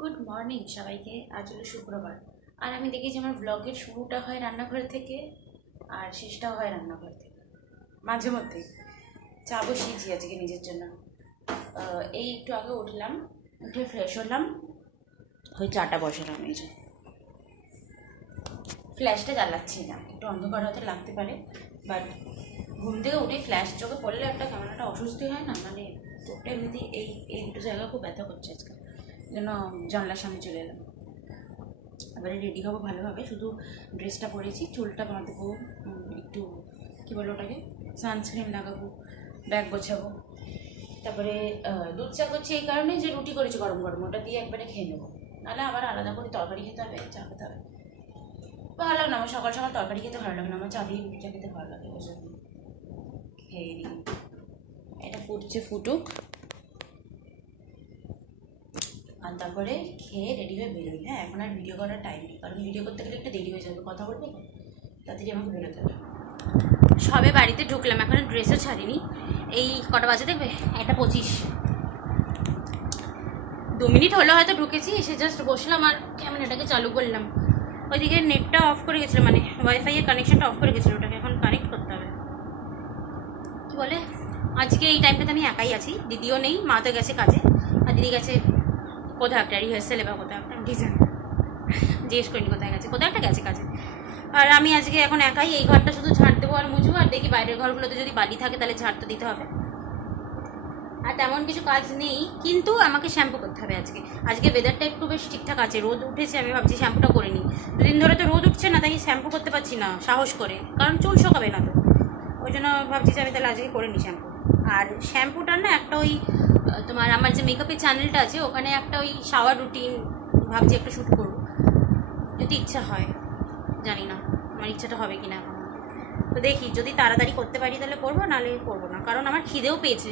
Good morning সবাইকে। আজ হলো শুক্রবার, আর আমি দেখেছি আমার ব্লগের শুরুটা হয় রান্নাঘর থেকে আর শেষটাও হয় রান্নাঘর থেকে। মাঝে মধ্যে চা বসিয়েছি আজকে নিজের জন্য। এই একটু আগে উঠলাম, উঠে ফ্রেশ হলাম, ওই চাটা বসালাম। এই যে ফ্ল্যাশটা জ্বালাচ্ছি না, একটু অন্ধকার হয়তো লাগতে পারে, বাট ঘুম থেকে উঠে ফ্ল্যাশ চোখে পড়লে একটা কেমন একটা অস্বস্তি হয় না, মানে চোখটা এমনিতেই এই এই দুটো জায়গা খুব ব্যথা করছে আজকে, যেন জানলার সামনে চলে এলাম। এবারে রেডি হবো ভালোভাবে, শুধু ড্রেসটা পরেছি, চুলটা বাঁধবো, একটু কী বলো ওটাকে, সানস্ক্রিন লাগাবো, ব্যাগ গোছাবো, তারপরে দুধ চা করছি এই কারণে যে রুটি করেছি গরম গরম, ওটা দিয়ে একবারে খেয়ে নেবো, নাহলে আবার আলাদা করে তরকারি খেতে হবে, চা খেতে হবে। ভালো লাগে না আমার সকাল সকাল তরকারি খেতে, ভালো লাগে না আমার, চা দিয়ে রুটিটা খেতে ভালো লাগে, ওই জন্য খেয়ে নিই। এটা ফুটছে, ফুটুক, আর তারপরে খেয়ে রেডি হয়ে বেরোই। হ্যাঁ, এখন আর ভিডিও করার টাইম নেই, কারণ ভিডিও করতে গেলে একটু দেরি হয়ে যাবে, কথা বলবে তাড়াতাড়ি আমাকে বেরোতে হবে। সবে বাড়িতে ঢুকলাম, এখন ড্রেসও ছাড়িনি। এই কটা বাজে দেখবে, 1:25, 2 মিনিট হলো হয়তো ঢুকেছি, এসে জাস্ট বসলাম আর ক্যামেরাটাকে চালু করলাম। ওইদিকে নেটটা অফ করে গেছিলো, মানে ওয়াইফাইয়ের কানেকশনটা অফ করে গেছিলো, ওটাকে এখন কানেক্ট করতে হবে। কী বলে, আজকে এই টাইমটাতে আমি একাই আছি, দিদিও নেই, মা তো গেছে কাজে, আর দিদি গেছে কোথাও একটা রিহার্সেলে বা কোথাও একটা, ডিজাইন জিজ্ঞেস করিনি কোথায় গেছে, কোথাও একটা গেছে কাজে। আর আমি আজকে এখন একাই, এই ঘরটা শুধু ঝাড় দেবো আর মুছবো, আর দেখি বাইরের ঘরগুলোতে যদি বালি থাকে তাহলে ঝাড় তো দিতে হবে। আর তেমন কিছু কাজ নেই, কিন্তু আমাকে শ্যাম্পু করতে হবে আজকে। আজকে ওয়েদারটা একটু বেশ ঠিকঠাক আছে, রোদ উঠেছে, আমি ভাবছি শ্যাম্পুটা করে নিই। দুদিন ধরে তো রোদ উঠছে না, তাই শ্যাম্পু করতে পারছি না সাহস করে, কারণ চুল শোকাবে না তো, ওই জন্য ভাবছি যে আমি তাহলে আজকে করে নিই শ্যাম্পু। আর শ্যাম্পুটার না একটা ওই তোমার আমার যে মেকআপের চ্যানেলটা আছে, ওখানে একটা ওই শাওয়ার রুটিন ভাবছি একটা শ্যুট করবো, যদি ইচ্ছা হয়, জানি না আমার ইচ্ছাটা হবে কি না এখন। তো দেখি, যদি তাড়াতাড়ি করতে পারি তাহলে করবো, নাহলে করবো না, কারণ আমার খিদেও পেয়েছে।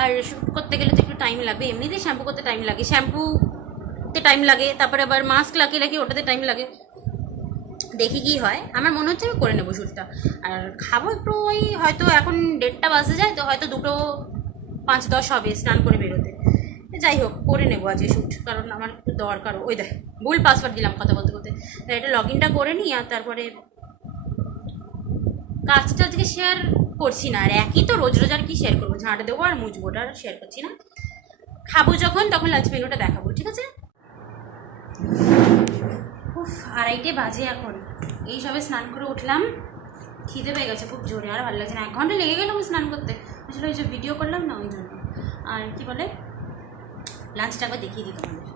আর শ্যুট করতে গেলে তো একটু টাইম লাগবে, এমনিতেই শ্যাম্পু করতে টাইম লাগে, শ্যাম্পুতে টাইম লাগে, তারপরে আবার মাস্ক লাগিয়ে লাগিয়ে ওটাতে টাইম লাগে। দেখি কি হয়, আমার মনে হচ্ছে আমি করে নেবো শ্যুটটা। আর খাবো একটু, ওই হয়তো এখন 1:30 বাজে যায়, তো হয়তো 2:05-10 হবে স্নান করে বেরোতে। যাই হোক, করে নেবো আজকে শ্যুট, কারণ আমার একটু দরকারও। ওই দেখ, ভুল পাসওয়ার্ড দিলাম কথা বলতে বলতে, তাই এটা লগ ইনটা করে নিই, আর তারপরে কাজটা আজকে শেয়ার করছি না, আর একই তো রোজ রোজ আর কি শেয়ার করবো, ঝাঁট দেবো আর মুছবো, ওটা আর শেয়ার করছি না। খাবো যখন তখন লাঞ্চ মেনুটা দেখাবো, ঠিক আছে। উফ, 2:30 বাজে এখন, এই সবে স্নান করে উঠলাম, খিদে পেয়ে গেছে খুব জোরে, আর ভালো লাগছে না, 1 ঘন্টা লেগে গেল আমি স্নান করতে, আসলে ওই যে ভিডিও করলাম না ওই জন্য। আর কি বলে, লাঞ্চটা একবার দেখিয়ে দিই তোমাদের।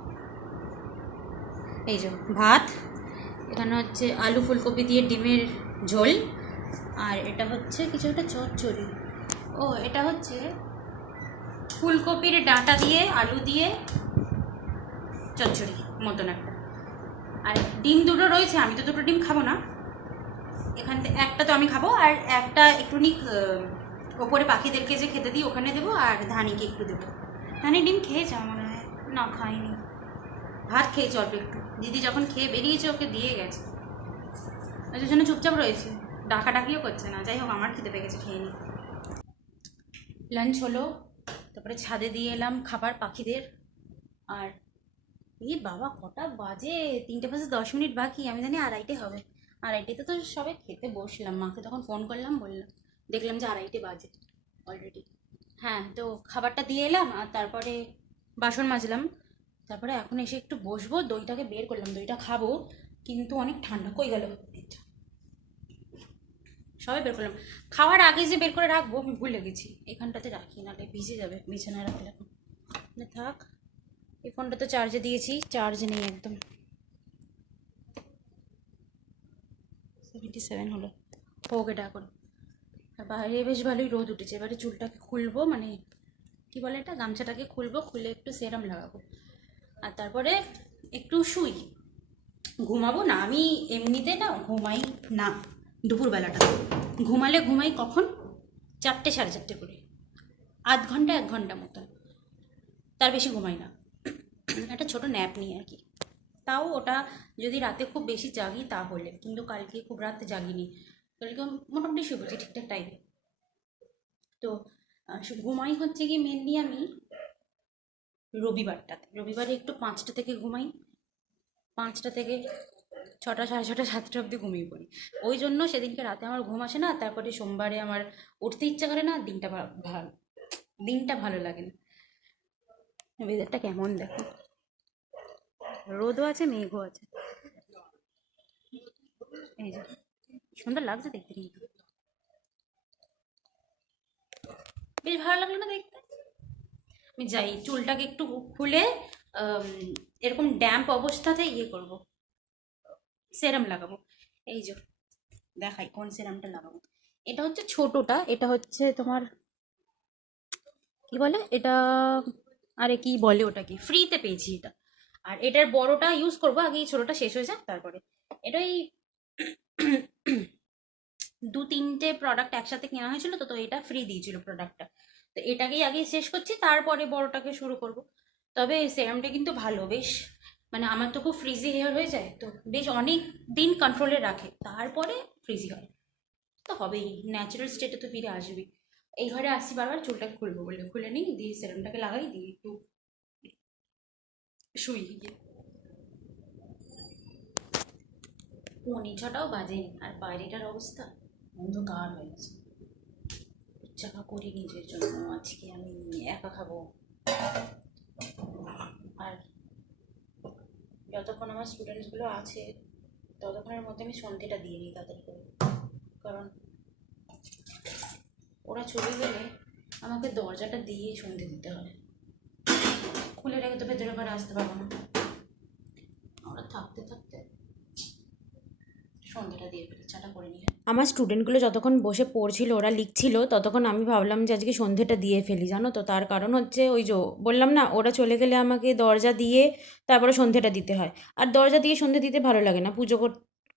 এই যে ভাত, এখানে হচ্ছে আলু ফুলকপি দিয়ে ডিমের ঝোল, আর এটা হচ্ছে কিছু একটা চচ্চড়ি। ও, এটা হচ্ছে ফুলকপির ডাঁটা দিয়ে আলু দিয়ে চচ্চড়ি মতন একটা। আর ডিম দুটো রয়েছে, আমি তো দুটো ডিম খাবো না, এখান থেকে একটা তো আমি খাবো, আর একটা একটুখানি ওপরে পাখিদেরকে যে খেতে দিই ওখানে দেবো, আর ধানিকে একটু দেবো। ধানি ডিম খেয়েছে আমার মনে হয়, না খাইনি, ভাত খেয়েছে অল্প একটু, দিদি যখন খেয়ে বেরিয়েছে ওকে দিয়ে গেছে, ওই জন্য চুপচাপ রয়েছে, ডাকাডাকিও করছে না। যাই হোক, আমার খেতে পেয়ে গেছে, খেয়ে নিই। লাঞ্চ হলো, তারপরে ছাদে দিয়ে এলাম খাবার পাখিদের। আর এই বাবা, কটা বাজে, 3:10 বাকি, আমি জানি 2:30 হবে। 2:30 তো সবে খেতে বসলাম, মাকে তখন ফোন করলাম, বললাম, দেখলাম যে 2:30 বাজে অলরেডি। হ্যাঁ, তো খাবারটা দিয়ে এলাম, আর তারপরে বাসন মাজলাম, তারপরে এখন এসে একটু বসবো, দইটাকে বের করলাম, দইটা খাবো, কিন্তু অনেক ঠান্ডা, কই গেল, সবাই বের করলাম। খাওয়ার আগে যে বের করে রাখবো আমি ভুলে গেছি, এখানটাতে রাখি, নাহলে ভিজে যাবে বিছানায় রাখলে, এখন থাক। এই ফোনটা তো চার্জে দিয়েছি, চার্জ নেই একদম, 77 হলো, হোক এটা এখন। আর বাইরে বেশ ভালোই রোদ উঠেছে, এবারে চুলটাকে খুলবো, মানে কি বলে এটা, গামছাটাকে খুলবো, খুলে একটু সেরাম লাগাবো, আর তারপরে একটু শুই, ঘুমাবো না। আমি এমনিতে না ঘুমাই না দুপুরবেলাটা, ঘুমালে ঘুমাই কখন, 4টে 4:30 করে, আধ ঘন্টা 1 ঘন্টা মতন, তার বেশি ঘুমাই না, একটা ছোটো ন্যাপ নিই আর কি। তাও ওটা যদি রাতে খুব বেশি জাগি তাহলে, কিন্তু কালকে খুব রাতে জাগিনি, কালকে মোটামুটি শুয়েছি ঠিকঠাক টাইমে। তো ঘুমাই হচ্ছে কি মেনলি আমি রবিবারে একটু 5টা থেকে ঘুমাই, 5টা থেকে 6টা, সাড়ে 6টা, 7টা অবধি ঘুমিয়ে পড়ি। ওই জন্য সেদিনকে রাতে আমার ঘুম আসে না, তারপরে সোমবারে আমার উঠতে ইচ্ছা করে না, দিনটা ভালো লাগে না। ওয়েদারটা কেমন দেখো, রোদও আছে মেঘও আছে, এই যে সুন্দর লাগছে দেখতে, কিন্তু বেশ ভালো লাগলো না দেখতে। আমি যাই, চুলটাকে একটু খুলে এরকম ড্যাম্প অবস্থাতে করব, সেরাম লাগাবো। এই যে দেখাই কোন সেরামটা লাগাবো। এটা হচ্ছে ছোটটা, এটা হচ্ছে তোমার কি বলে এটা, আরে কি বলে ওটা, কি ফ্রিতে পেয়েছি এটা। আর এটার বড়টা ইউজ করবো আগে, এই ছোটটা শেষ হয়ে যাক তারপরে। এটাই 2-3টে প্রোডাক্ট একসাথে কেনা হয়েছিল, তো এটা ফ্রি দিয়েছিল প্রোডাক্টটা, তো এটাকেই আগে শেষ করছি, তারপরে বড়টাকে শুরু করব। তবে সেরামটা কিন্তু ভালো, বেশ মানে আমার তো খুব ফ্রিজি হেয়ার হয়ে যায়, তো বেশ অনেক দিন কন্ট্রোলে রাখে, তারপরে ফ্রিজি হয় তো হবেই, ন্যাচারাল স্টেটে তো ফিরে আসবি। এই ঘরে আসছি বারবার, চুলটাকে খুলবো বলে খুলে নিই, দিয়ে সেরামটাকে লাগাই, দিয়ে একটু শুই গিয়ে। 6:15টাও বাজে, আর বাইরেটার অবস্থা অন্ধকার হয়ে গেছে। চাকা করি নিজের জন্য, আজকে আমি একা খাবো, আর যতক্ষণ আমার স্টুডেন্টসগুলো আছে ততক্ষণের মধ্যে আমি সন্ধেটা দিয়ে নিই তাদের করে, কারণ ওরা চলে গেলে আমাকে দরজাটা দিয়ে সন্ধে দিতে হয়, খুলে রেখে তো ভেতরে ঘরে আসতে পারবো না, ওরা থাকতে থাকতে সন্ধ্যাটা দিয়ে ফেলি, চাটা করে নিয়ে। আমার স্টুডেন্টগুলো যতক্ষণ বসে পড়ছিল, ওরা লিখছিল, ততক্ষণ আমি ভাবলাম যে আজকে সন্ধ্যেটা দিয়ে ফেলি, জানো তো। তার কারণ হচ্ছে ওই যে বললাম না, ওরা চলে গেলে আমাকে দরজা দিয়ে তারপরে সন্ধ্যেটা দিতে হয়, আর দরজা দিয়ে সন্ধ্যে দিতে ভালো লাগে না, পুজো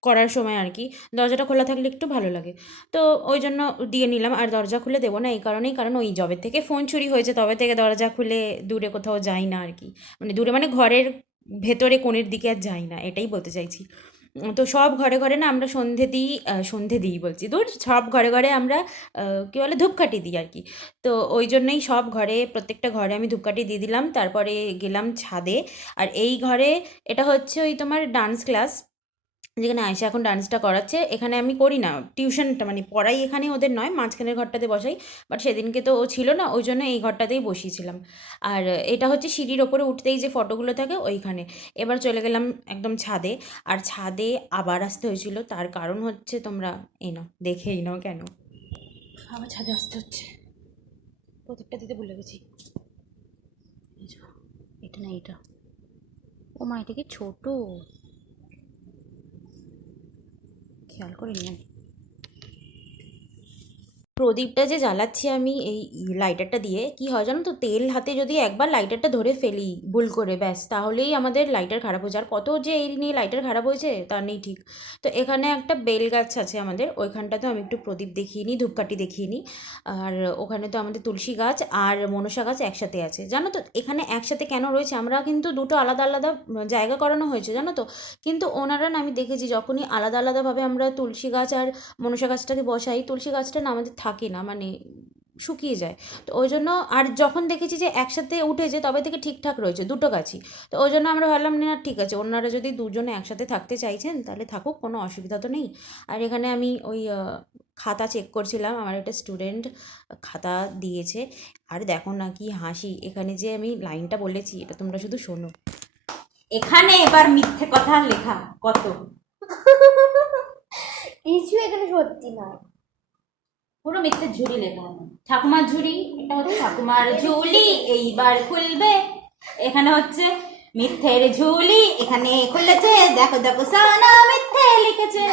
করার সময় আর কি, দরজাটা খোলা থাকলে একটু ভালো লাগে, তো ওই জন্য দিয়ে নিলাম। আর দরজা খুলে দেবো না এই কারণেই, কারণ ওই জবে থেকে ফোন চুরি হয়েছে তবে থেকে দরজা খুলে দূরে কোথাও যাই না আর কি, মানে দূরে মানে ঘরের ভেতরে কোণের দিকে আর যাই না, এটাই বলতে চাইছি। তো সব ঘরে ঘরে না আমরা সন্ধে দিই বলছি, দূর, সব ঘরে ঘরে আমরা কী বলে ধূপকাঠি দিই আর কি। তো ওই জন্যই সব ঘরে, প্রত্যেকটা ঘরে আমি ধূপকাঠি দিয়ে দিলাম, তারপরে গেলাম ছাদে। আর এই ঘরে এটা হচ্ছে ওই তোমার ডান্স ক্লাস, যেখানে আয়সা এখন ডান্সটা করাচ্ছে, এখানে আমি করি না টিউশনটা, মানে পড়াই এখানে ওদের নয়, মাঝখানের ঘরটাতে বসাই, বাট সেদিনকে তো ও ছিল না, ওই জন্য এই ঘরটাতেই বসিয়েছিলাম। আর এটা হচ্ছে সিঁড়ির ওপরে উঠতেই যে ফটোগুলো থাকে ওইখানে। এবার চলে গেলাম একদম ছাদে, আর ছাদে আবার আসতে হয়েছিল, তার কারণ হচ্ছে তোমরা দেখেই নাও কেন আবার ছাদে আসতে হচ্ছে। প্রদীপটা দিতে ভুলে গেছি, এটা না এটা, ও মা এটা কি ছোটো, খেয়াল করে নিয়ে। প্রদীপটা যে জ্বালাচ্ছি আমি এই লাইটারটা দিয়ে, কি হয় জানো তো, তেল হাতে যদি একবার লাইটারটা ধরে ফেলি ভুল করে, ব্যাস তাহলেই আমাদের লাইটার খারাপ হয়ে যায়। আর কত যে এই নিয়ে লাইটার খারাপ হয়েছে তার নেই ঠিক। তো এখানে একটা বেল গাছ আছে আমাদের, ওইখানটাতেও আমি একটু প্রদীপ দেখিয়ে নিই, ধূপকাঠি দেখিয়ে নিই। আর ওখানে তো আমাদের তুলসী গাছ আর মনসা গাছ একসাথে আছে, জানো তো। এখানে একসাথে কেন রয়েছে, আমরা কিন্তু দুটো আলাদা আলাদা জায়গা করানো হয়েছে জানো তো, কিন্তু ওনারা না, আমি দেখেছি যখনই আলাদা আলাদাভাবে আমরা তুলসী গাছ আর মনসা গাছটাকে বসাই, তুলসী গাছটা না আমাদের থাকে না, মানে শুকিয়ে যায়। তো ওই জন্য, আর যখন দেখেছি যে একসাথে উঠেছে তবে থেকে ঠিকঠাক রয়েছে দুটো গাছই, তো ওই জন্য আমরা ভাবলাম না ঠিক আছে, ওনারা যদি দুজনে একসাথে থাকতে চাইছেন তাহলে থাকুক, কোনো অসুবিধা তো নেই। আর এখানে আমি ওই খাতা চেক করছিলাম, আমার একটা স্টুডেন্ট খাতা দিয়েছে, আর দেখো না কি হাসি, এখানে যে আমি লাইনটা বলেছি এটা তোমরা শুধু শোনো, এখানে এবার মিথ্যে কথা লেখা কত, কিছু এখানে সত্যি না, পুরো মিথ্যে ঝুড়ি লেখা। ঠাকুমার ঝুড়ি, এটা হচ্ছে ঠাকুমার ঝুলি এইবার খুলবে, এখানে হচ্ছে মিথ্যের ঝুলি এখানে খুলেছে, দেখো দেখো সোনা মিথ্যে লিখেছে।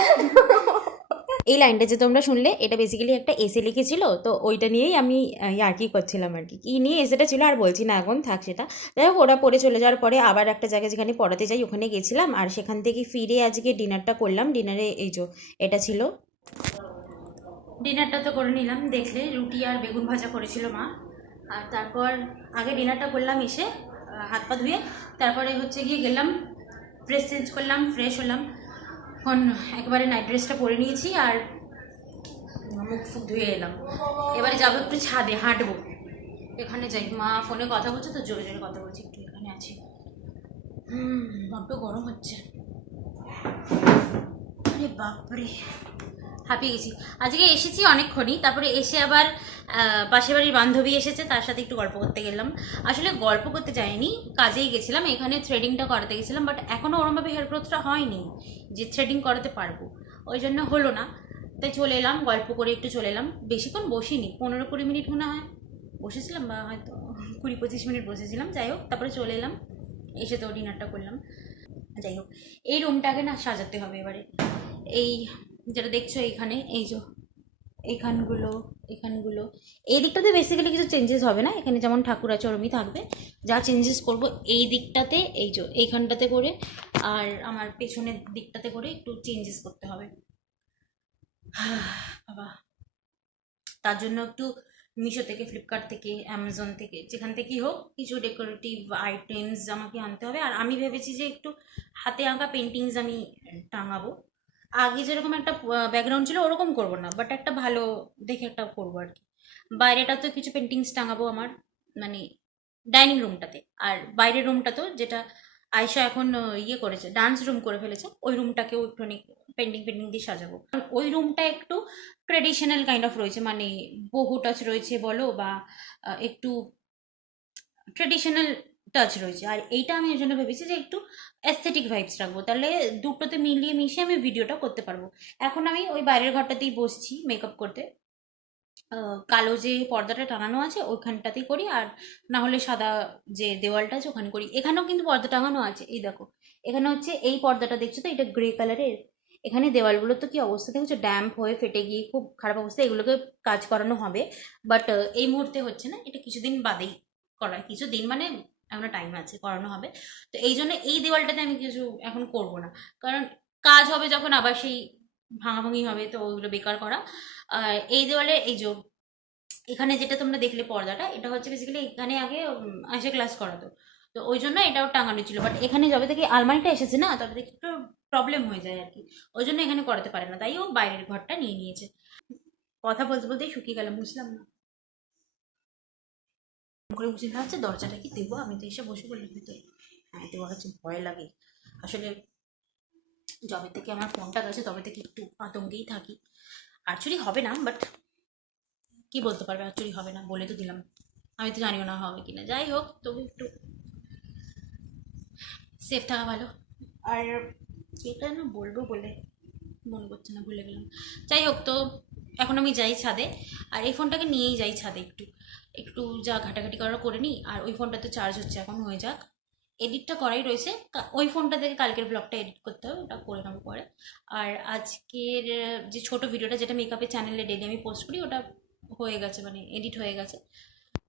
এই লাইনটা যে তোমরা শুনলে, এটা বেসিক্যালি একটা এসে লিখেছিল, তো ওইটা নিয়েই আমি ইয়ার্কি করছিলাম আর কি, কী নিয়ে এসেটা ছিল আর বলছি না এখন, থাক সেটা। যাই হোক, ওরা পড়ে চলে যাওয়ার পরে আবার একটা জায়গায় যেখানে পড়াতে যাই ওখানে গেছিলাম, আর সেখান থেকে ফিরে আজকে ডিনারটা করলাম। ডিনারে এই যে এটা ছিল, ডিনারটা তো করে নিলাম, দেখলে রুটি আর বেগুন ভাজা করেছিল মা। আর তারপর আগে ডিনারটা করলাম, এসে হাত পা ধুয়ে তারপরে হচ্ছে গিয়ে গেলাম, ড্রেস চেঞ্জ করলাম, ফ্রেশ হলাম, এখন একবারে নাইট ড্রেসটা পরে নিয়েছি আর মুখ ফুক ধুয়ে এলাম। এবারে যাবো একটু ছাদে হাঁটবো, এখানে যাই, মা ফোনে কথা বলছে তো জোরে জোরে কথা বলছি, একটু এখানে আছি। বড্ড গরম হচ্ছে, আরে বাপরে হাঁপিয়ে গেছি। আজকে এসেছি অনেকক্ষণই, তারপরে এসে আবার পাশের বাড়ির বান্ধবী এসেছে, তার সাথে একটু গল্প করতে গেলাম। আসলে গল্প করতে যাইনি, কাজেই গেছিলাম, এখানে থ্রেডিংটা করাতে গেছিলাম, বাট এখনও ওরমভাবে হেয়ার গ্রোথটা হয়নি যে থ্রেডিং করাতে পারবো, ওই জন্য হলো না। তাই চলে এলাম, গল্প করে একটু চলে এলাম, বেশিক্ষণ বসিনি, 15-20 মিনিট মনে হয় বসেছিলাম, বা হয়তো 20-25 মিনিট বসেছিলাম। যাই হোক, তারপরে চলে এলাম, এসে তো ডিনারটা করলাম। যাই হোক, এই রুমটাকে না সাজাতে হবে এবারে। এই যেটা দেখছো এইখানে, এই যে এখানগুলো এই দিকটাতে বেসিক্যালি কিছু চেঞ্জেস হবে না, এখানে যেমন ঠাকুর আছে ওরমই থাকবে। যা চেঞ্জেস করব এই দিকটাতে, এই যে এইখানটাতে করে, আর আমার পেছনের দিকটাতে করে একটু চেঞ্জেস করতে হবে। বাবা, তার জন্য একটু মিশো থেকে, ফ্লিপকার্ট থেকে, অ্যামাজন থেকে, যেখান থেকেই হোক কিছু ডেকোরেটিভ আইটেমস আমাকে আনতে হবে। আর আমি ভেবেছি যে একটু হাতে আঁকা পেন্টিংস আমি টাঙাবো। আগে যেরকম একটা ব্যাকগ্রাউন্ড ছিল ওরকম করবো না, বাট একটা ভালো দেখে একটা করবো আর কি। বাইরেটা তো কিছু পেন্টিংস টাঙাবো আমার, মানে ডাইনিং রুমটাতে। আর বাইরের রুমটা তো যেটা আয়শা এখন ইয়ে করেছে, ডান্স রুম করে ফেলেছে, ওই রুমটাকেও একটুখানি পেন্টিং দিয়ে সাজাবো। কারণ ওই রুমটা একটু ট্রেডিশনাল কাইন্ড অফ রয়েছে, মানে বহু টাচ রয়েছে বলো, বা একটু ট্রেডিশনাল টাচ রয়েছে। আর এইটা আমি এই জন্য ভেবেছি যে একটু অ্যাস্থেটিক ভাইবস রাখবো, তাহলে দুটোতে মিলিয়ে মিশিয়ে আমি ভিডিওটা করতে পারবো। এখন আমি ওই বাইরের ঘরটাতেই বসছি মেকআপ করতে, কালো যে পর্দাটা টাঙানো আছে ওইখানটাতেই করি, আর না হলে সাদা যে দেওয়ালটা আছে ওখানে করি। এখানেও কিন্তু পর্দা টাঙানো আছে, এই দেখো এখানে হচ্ছে এই পর্দাটা দেখছো তো, এটা গ্রে কালারের। এখানে দেওয়ালগুলো তো কি অবস্থা দেখছো, ড্যাম্প হয়ে ফেটে গিয়ে খুব খারাপ অবস্থা, এগুলোকে কাজ করানো হবে, বাট এই মুহূর্তে হচ্ছে না, এটা কিছুদিন বাদেই করা, কিছুদিন মানে এখনো টাইম আছে, করানো হবে। তো এই জন্য এই দেওয়ালটাতে আমি কিছু এখন করব না, কারণ কাজ হবে যখন আবার সেই ভাঙাভাঙি হবে, তো ওইগুলো বেকার করা। আর এই দেওয়ালে এই যে এখানে যেটা তোমরা দেখলে পর্দাটা, এটা হচ্ছে বেসিক্যালি এখানে আগে আসে ক্লাস করাতো, তো ওই জন্য এটাও টাঙানো ছিল, বাট এখানে যবে থেকে আলমারিটা এসেছে না, তবে থেকে একটু প্রবলেম হয়ে যায় আর কি, ওই জন্য এখানে করাতে পারে না, তাই ও বাইরের ঘরটা নিয়ে নিয়েছে। কথা বলতে বলতেই শুকিয়ে গেলাম, বুঝলাম না করে বুঝে না হচ্ছে দরজাটা কি দেবো, আমি তো এসে বসে পড়লাম ভিতরে। হ্যাঁ, দেওয়া হচ্ছে, ভয় লাগে আসলে, যবে থেকে আমার ফোনটা গেছে তবে থেকে একটু আতঙ্কেই থাকি। আর চুরি হবে না, বাট কি বলতে পারবে, আর চুরি হবে না বলে তো দিলাম, আমি তো জানিও না হবে কিনা। যাই হোক, তবু একটু সেফ থাকা ভালো। আর এটা না বলবো বলে মনে করছে না, ভুলে গেলাম। যাই হোক, তো এখন আমি যাই ছাদে, আর এই ফোনটাকে নিয়েই যাই ছাদে, একটু একটু যা ঘাটাঘাটি করার করে নিই। আর ওই ফোনটা তো চার্জ হচ্ছে, এখন হয়ে যাক, এডিটটা করাই রয়েছে, ওই ফোনটা থেকে কালকের ব্লগটা এডিট করতে হবে, ওটা করে নেবো পরে। আর আজকের যে ছোট ভিডিওটা যেটা মেকআপের চ্যানেলে ডেলি আমি পোস্ট করি, ওটা হয়ে গেছে, মানে এডিট হয়ে গেছে।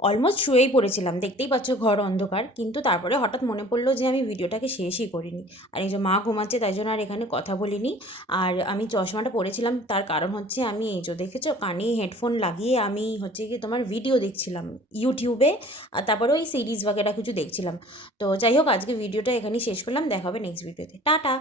অলমোস্ট শুয়েই পড়েছিলাম, দেখতেই পাচ্ছ ঘর অন্ধকার, কিন্তু তারপরে হঠাৎ মনে পড়লো যে আমি ভিডিওটাকে শেষই করিনি। আর এই যে মা ঘুমাচ্ছে, তাই জন্য আর এখানে কথা বলিনি। আর আমি চশমাটা পরেছিলাম, তার কারণ হচ্ছে আমি এই যে দেখেছো কানে হেডফোন লাগিয়ে আমি হচ্ছে কি তোমার ভিডিও দেখছিলাম ইউটিউবে, আর তারপরে ওই সিরিজ বাগেরা কিছু দেখছিলাম। তো যাই হোক, আজকে ভিডিওটা এখানেই শেষ করলাম, দেখা হবে নেক্সট ভিডিওতে, টাটা।